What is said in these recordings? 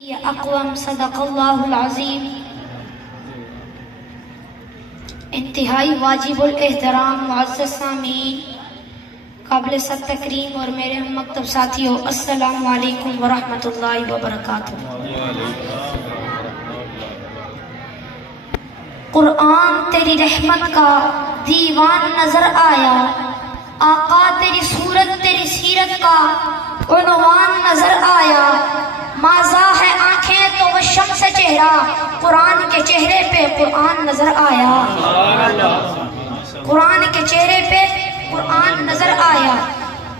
اقوام صدق اللہ العظیم۔ انتہائی واجب الاحترام معزز سامعین، قابل صد تکریم اور میرے ہم مکتب ساتھیوں، السلام علیکم ورحمۃ اللہ وبرکاتہ۔ قرآن تیری رحمت کا دیوان نظر آیا، آقا تیری صورت تیری سیرت کا عنوان نظر آیا۔ ماذا ہے آنکھیں تو وہ شمس چہرہ، قرآن کے چہرے پہ قرآن نظر آیا۔ قرآن کے چہرے پہ قرآن نظر آیا۔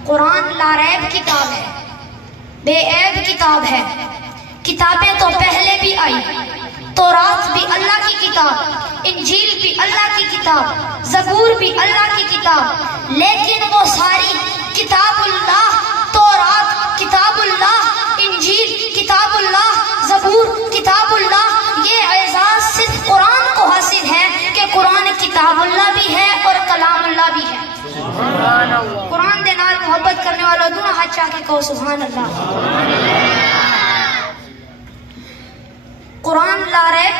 قرآن لاریب کتاب ہے، بے عیب کتاب ہے۔ کتابیں تو پہلے بھی آئی، تورات بھی اللہ کی کتاب، انجیل بھی اللہ کی کتاب، زبور بھی اللہ کی کتاب، لیکن وہ ساری کتاب اللہ، تورات کتاب اللہ، انجیل کتاب اللہ، زبور کتاب اللہ، یہ اعزاز صرف قرآن کو حاصل ہے کہ قرآن کتاب اللہ بھی ہے اور کلام اللہ بھی ہے۔ قرآن دے نال محبت کرنے والا دونوں ہاتھ چاہ کے کہو سبحان اللہ۔ قرآن لاریب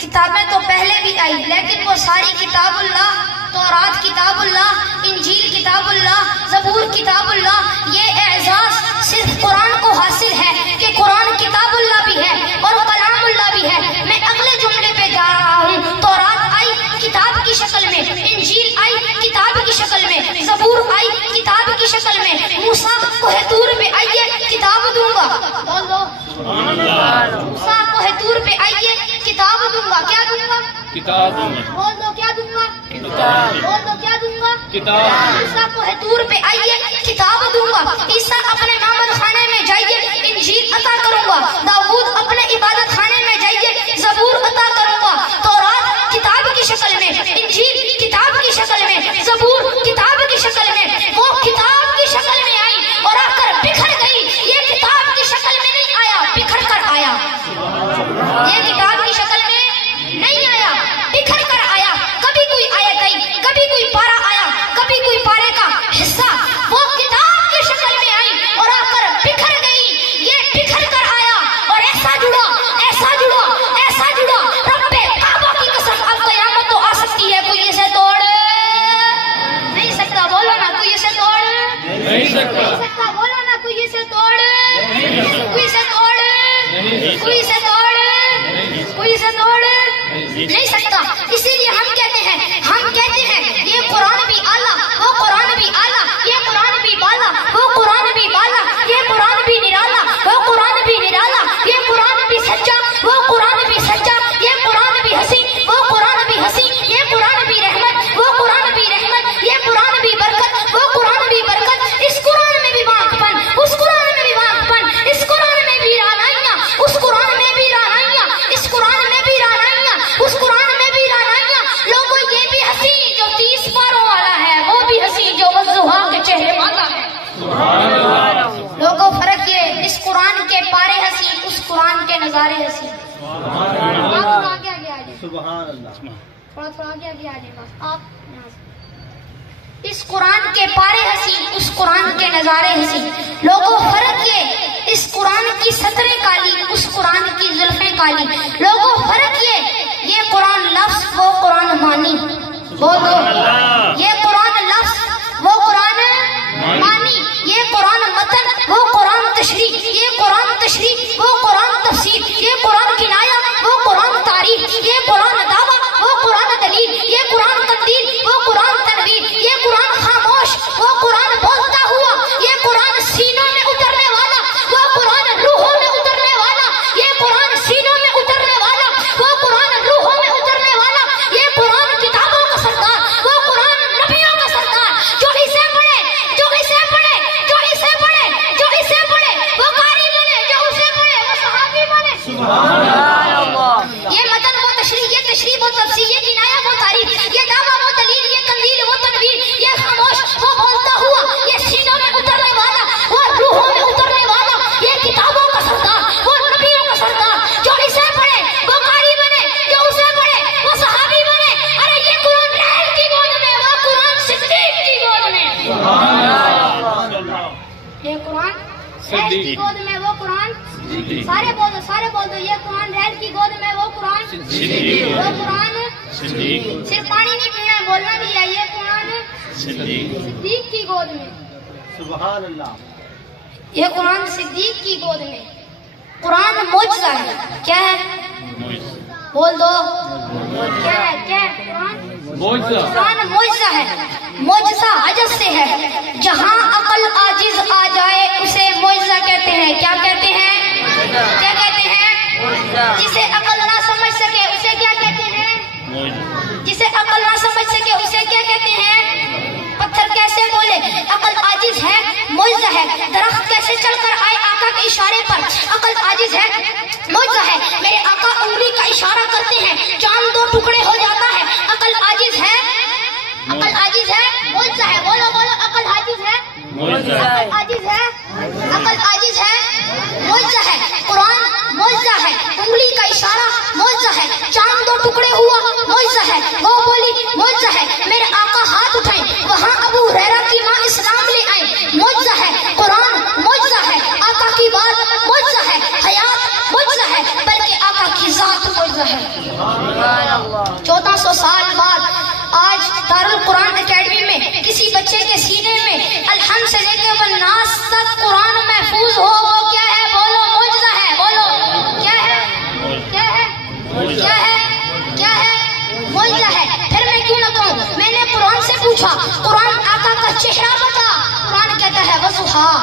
کتابیں تو پہلے بھی آئی، لیکن وہ ساری کتاب اللہ، تورات کتاب اللہ، انجیل کتاب اللہ، زبور کتاب اللہ، یہ اعزاز صرف قرآن کو حاصل ہے کہ قرآن کتاب اللہ بھی ہے اور کلام اللہ بھی ہے۔ میں اگلے جملے پہ جا رہا ہوں۔ تورات آئی کتاب کی شکل میں، انجیل آئی کتاب کی شکل میں، زبور آئی کتاب کی شکل میں، موسیٰ کوہ طور پہ آئیے کتاب دوں گا، بولو موسیٰ کوہ طور پہ آئیے کتاب دوں گا، کیا دوں گا؟ کتاب دوں گا، بول دو کیا دوں گا؟ کتاب، بول دو کیا دوں گا؟ کتاب۔ موسیٰ کوہ طور پہ آئیے کتاب دوں گا، عیسیٰ اپنے نامد خانے میں جائیے انجیل عطا کروں گا، داؤد اپنے عبادت خانے میں جائیے زبور عطا کروں گا۔ تورات کتاب کی شکل میں، انجیل کتاب کی شکل میں، زبور کتاب کی شکل میں، وہ کتاب کی شکل میں آئی اور آ کر بکھر گئی۔ یہ کتاب کی شکل میں نہیں آیا، بکھر کر آیا۔ یہ کتاب کی شکل میں نہیں آیا، بکھر کر آیا۔ کبھی کوئی آیت آئی، کبھی کوئی پارہ آیا، کبھی کوئی پارے کا حصہ، وہ کتاب کی شکل میں آئی اور آ کر بکھر گئی۔ یہ بکھر کر آیا اور ایسا جڑا، ایسا جڑا، ایسا جڑا، رب کعبہ کی قسم اب قیامت تو آ سکتی ہے، کوئی اسے توڑ نہیں سکتا۔ بولو نا کوئی اسے توڑ نہیں سکتا، بولو نا کوئی اسے توڑ، کوئی اسے توڑ، کوئی اسے توڑ، کوئی اسے توڑ نہیں سکتا۔ اسی لیے ہم کہتے ہیں یہ قرآن بھی اعلیٰ، وہ قرآن بھی اعلیٰ، یہ قرآن بھی بالا، وہ قرآن بھی بالا، یہ قرآن بھی نرالا، وہ قرآن بھی نرالا، یہ قرآن بھی سچا، وہ قرآن بھی سچا، یہ قرآن بھی حسین، وہ قرآن بھی حسین، یہ قرآن بھی رحمت، وہ قرآن بھی رحمت، یہ قرآن بھی برکت، وہ قرآن بھی برکت۔ اس قرآن میں بھی واقع پن، اس قرآن میں بھی واقع پن، اس قرآن میں بھی رانائیاں، اس قرآن میں بھی رانائیاں، اس قرآن میں بھی رانائیاں، اس قرآن میں بھی رانائیاں۔ لوگوں یہ بھی حسین جو 30 پاروں والا ہے، وہ بھی حسین جو والضحیٰ کے چہرے والا ہے۔ لوگوں فرق یہ، اس قرآن کے پارے حسین، اس قرآن کے نظارے حسین۔ آگے آ جائے، تھوڑا آگے آ جائے بس آپ۔ اس قرآن کے پارے حسین، اس قرآن کے نظارے حسین۔ لوگوں فرق یہ، اس قرآن کی سطریں کالی، اس قرآن کی زلفیں کالی۔ لوگوں فرق یہ قرآن لفظ، وہ قرآن مانی، بولو یہ قرآن لفظ، وہ قرآن مانی، یہ قرآن متن، وہ قرآن تشریح، یہ قرآن تشریح، وہ قرآن تفسیر، یہ قرآن کنایہ، وہ قرآن تعریف، یہ قرآن دعویٰ، وہ قرآن دلیل، یہ قرآن تقدیر، وہ قرآن تنویر، یہ قرآن خاموش، وہ قرآن بولتا ہوا، یہ قرآن سینوں میں اترنے والا، وہ قرآن روحوں میں اترنے والا، یہ قرآن سینوں میں اترنے والا، وہ قرآن روحوں میں اترنے والا، یہ قرآن کتابوں کا سردار، وہ قرآن نبیوں کا سردار۔ جو اسے پڑھے، جو اسے پڑھے، جو اسے پڑھے، جو اسے پڑھے، وہ قاری بنے، جو اسے پڑھے وہ صحابی بنے۔ یہ متن وہ تشریح، یہ تشریح وہ تفسیر، یہ کنایہ وہ تعریف، یہ دعویٰ وہ دلیل، یہ تنزیل وہ تنویر، یہ خاموش وہ بولتا ہوا، یہ سینوں میں اترنے والا، وہ روحوں میں اترنے والا، یہ کتابوں کا سردار، وہ نبیوں کا سردار۔ جو اسے پڑھے وہ قاری بنے، جو اسے پڑھے وہ صحابی بنے۔ ارے یہ قرآن ریل کی گود میں، وہ قرآن صدیق کی گود میں۔ یہ قرآن ریل کی گود میں، وہ قرآن سارے بولو سارے بول دو یہ قرآن ریل کی گود میں، وہ قرآن صرف پانی نہیں پینا ہے، بولنا بھی ہے یہ قرآن صدیق کی گود میں. سبحان اللہ. یہ قرآن صدیق کی گود میں. قرآن معجزہ ہے. کیا ہے؟ بول دو کیا ہے؟ کیا ہے قرآن؟ قرآن معجزہ ہے. معجزہ عجز سے ہے. جہاں عقل عاجز آ جائے اسے معجزہ کہتے ہیں. کیا کہتے ہیں؟ کیا کہتے ہیں؟ جسے عقل نہ سمجھ سکے اسے کیا کہتے ہیں؟ جسے عقل نہ سمجھ سکے اسے کیا کہتے ہیں؟ پتھر کیسے بولے؟ عقل عاجز ہے، معجزہ ہے. درخت کیسے چل کر آئے آقا کے اشارے پر؟ عقل عاجز ہے، معجزہ ہے. میرے آقا انگلی کا اشارہ کرتے ہیں، چاند دو ٹکڑے ہو جاتا ہے. عقل عاجز ہے، عقل عاجز ہے، معجزہ ہے. بولو بولو عقل عاجز ہے، عقل عاجز ہے، عقل عاجز ہے، معجزہ ہے. قرآن معجزہ ہے. انگلی کا اشارہ معجزہ ہے. چاند دو ٹکڑے ہوا معجزہ ہے. وہ بولی معجزہ ہے. میرے آقا ہاتھ اٹھائیں، وہاں ابو ہریرہ کی ماں اسلام لے آئے. معجزہ ہے. قرآن معجزہ ہے. آقا کی بات معجزہ ہے. حیات معجزہ ہے، بلکہ آقا کی ذات معجزہ ہے. 1400 سال بعد آج دارالقرآن اکیڈمی میں کسی بچے کے سینے میں الحمد سے لے کے والناس تک قرآن محفوظ ہو، وہ کیا ہے؟ بولو معجزہ ہے. بولو کیا ہے؟ کیا ہے؟ کیا ہے؟ کیا ہے؟ معجزہ ہے. پھر میں کیوں نہ کہوں؟ میں نے قرآن سے پوچھا قرآن آقا کا چہرہ بتا. قرآن کہتا ہے وضحیٰ.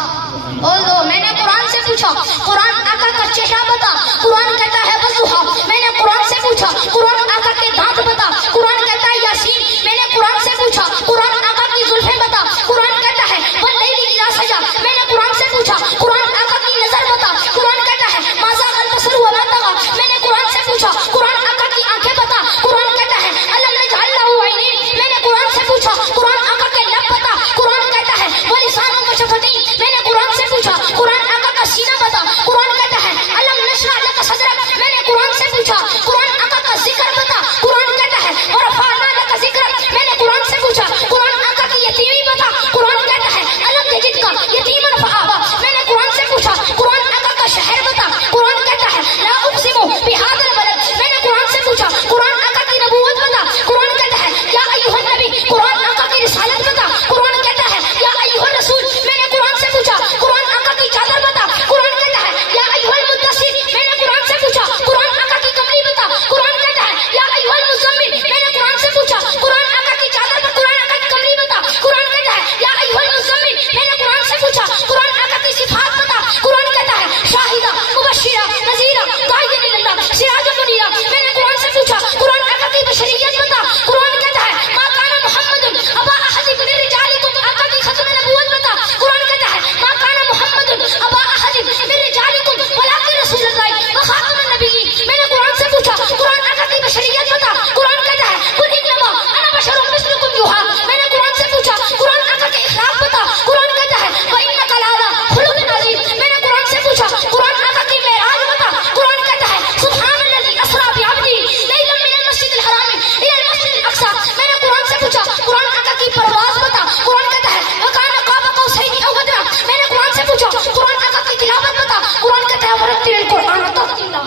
بول دو. میں نے قرآن سے پوچھا قرآن آقا کا چہرہ بتا. قرآن کہتا ہے وضحیٰ. میں نے قرآن سے پوچھا قرآن آقا کے دانت بتا. قرآن کہتا ہے یاسین. میں نے قرآن سے پوچھا قرآن آقا کی زلفیں بتا. قرآن کہتا ہے واللیل اذا سجا. میں نے قرآن سے پوچھا قرآن آقا کی نظر بتا. قرآن کہتا ہے ما زاغ البصر وما طغى. میں نے قرآن سے پوچھا قرآن آقا کی آنکھیں بتا. قرآن کہتا ہے الم نجعل له عینین. میں نے قرآن سے پوچھا قرآن آقا کے لب بتا. قرآن کہتا ہے ولسان وشفتین. میں نے قرآن سے پوچھا قرآن آقا کا سینہ بتا. قرآن کہتا ہے الم نشرح لك صدرك. میں نے قرآن سے پوچھا قرآن آقا کا ذکر بتا. قرآن کہتا ہے ورفعنا لك ذکرك. میں نے قرآن سے پوچھا قرآن آقا کی یتیمی بتا. قرآن کہتا ہے الم یجدک یتیما فآوی. میں نے قرآن سے پوچھا قرآن آقا کا شہر بتا. قرآن کہتا ہے لا اقسم بهذا البلد. میں نے قرآن سے پوچھا قرآن آقا کی نبوت بتا. قرآن کہتا ہے یا ایھا النبی. قرآن آقا کی رسالت بتا. قرآن کہتا ہے یا ایھا الرسول. میں نے قرآن سے پوچھا قرآن آقا کی چادر بتا. قرآن کہتا ہے یا ایھا المدثر. میں نے قرآن سے پوچھا قرآن آقا کی کملی بتا. قرآن کہتا ہے یا ایھا المزمل. میں نے قرآن سے پوچھا قرآن آقا کی چادر پر قرآن آقا کی کملی بتا. قرآن کہتا ہے یا ایھا المزمل. میں نے قرآن سے پوچھا قرآن آقا کی صفات بتا. قرآن کہتا ہے شاہدہ مبشرہ نذیرہ داعیہ الی اللہ سراجا منیرہ. میں نے قرآن سے پوچھا قرآن آقا کی بشریت بتا. قرآن کہتا ہے ما کان محمد ابا احد من رجالکم. آقا کی ختم نبوت بتا. قرآن کہتا ہے ما کان محمد ابا احد من رجالکم ولکن رسول اللہ وخاتم النبیین. میں نے قرآن سے پوچھا قرآن آقا کی بشریت بتا. قرآن کہتا ہے قل انما انا بشر مثلکم یوحی. میں نے قرآن سے پوچھا قرآن آقا کے اخلاق بتا. قرآن کہتا ہے وانک لعلی خلق عظیم. میں نے قرآن سے پوچھا قرآن آقا کی معراج بتا. قرآن کہتا ہے سبحان الذی اسری بعبدہ لیلا من المسجد الحرام الی المسجد الاقصی. میں نے قرآن سے پوچھا قرآن آقا کی پرواز بتا. قرآن کہتا ہے وکان قاب قوسین او ادنی. میں نے قرآن سے پوچھا قرآن آقا کی تلاوت بتا. قرآن کہتا ہے ورتل القرآن ترتیلا.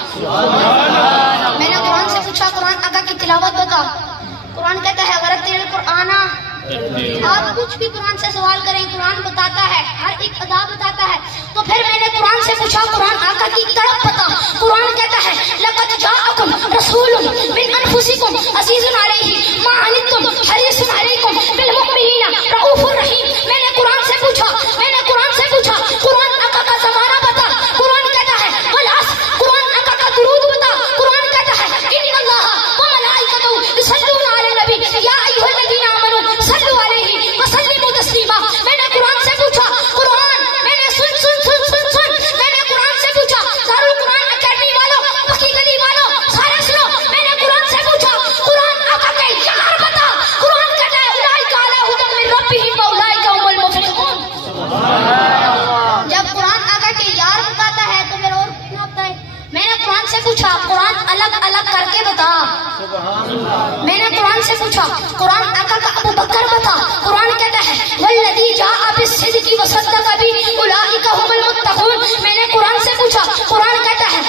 میں نے قرآن سے پوچھا قرآن آقا کی تلاوت بتا. قرآن کہتا ہے ورتل القرآن. آپ کچھ بھی قرآن سے سوال کریں قرآن بتاتا ہے، ہر ایک ادا بتاتا ہے. تو پھر میں نے قرآن سے پوچھا قرآن آقا کی تڑپ بتا. قرآن کہتا ہے لقد جاءکم رسول من انفسکم عزیز علیہ ما عنتم حریص علیکم بالمؤمنین رؤوف رحیم. میں نے قرآن سے پوچھا قرآن آقا کا زمانہ بتا. قرآن کہتا ہے والعصر. قرآن آقا کا درود بتا. قرآن کہتا ہے ان اللہ وملائکتہ یصلون علی النبی یا ایھا الذین آمنوا صلوا علیہ وسلموا تسلیما. میں نے قرآن سے پوچھا قرآن. میں نے سن میں نے قرآن سے پوچھا دارالقرآن اکیڈمی والوں پکی گلی والوں سارے سنو. میں نے قرآن سے پوچھا قرآن آقا کے یار بتا. قرآن کہتا ہے اولئک علی ھدی من ربہم واولئک هم المفلحون. جب قرآن آقا کے یار بتاتا ہے تو پھر اور کتنا ہوتا ہے. میں نے قرآن سے پوچھا قرآن الگ الگ کر کے بتا. میں نے قرآن سے پوچھا قرآن آقا کا ابو بکر بتا. قرآن کہتا ہے والذی جاء بالصدق وصدق به اولئک هم المتقون. میں نے قرآن سے پوچھا قرآن کہتا ہے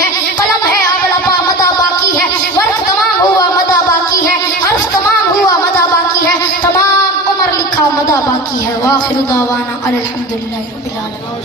باقی ہے، قلم ہے آبلا پا مدہ باقی ہے، ورق تمام ہوا مدہ باقی ہے، حرف تمام ہوا مدہ باقی ہے، تمام عمر لکھا مدہ باقی ہے۔ وآخر دعوانا الحمدللہ رب العالمین۔